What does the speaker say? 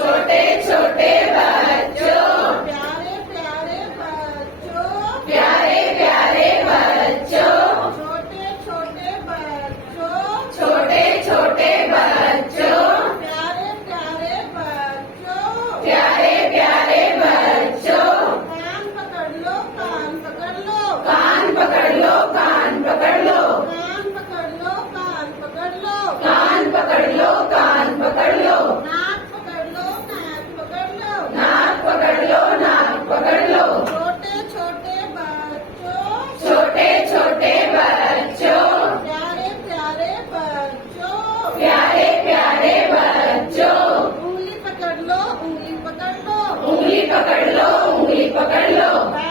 छोटे छोटे बच्चों, प्यारे प्यारे बच्चों, प्यारे प्यारे बच्चों, छोटे छोटे बच्चों, छोटे छोटे बच्चों, प्यारे प्यारे बच्चों, प्यारे प्यारे बच्चों, कान पकड़ लो, कान पकड़ लो, कान पकड़ लो, कान पकड़ लो, कान पकड़ लो, कान पकड़ लो, कान पकड़ लो, कान पकड़ लो, नाक पकड़ लो, नाक पकड़ लो, नाक पकड़ लो, नाक पकड़ लो, छोटे छोटे बच्चों, छोटे छोटे बच्चों, प्यारे प्यारे बच्चों, प्यारे प्यारे बच्चों, उंगली पकड़ लो, उंगली पकड़ लो, उंगली पकड़ लो, उंगली पकड़ लो, पैर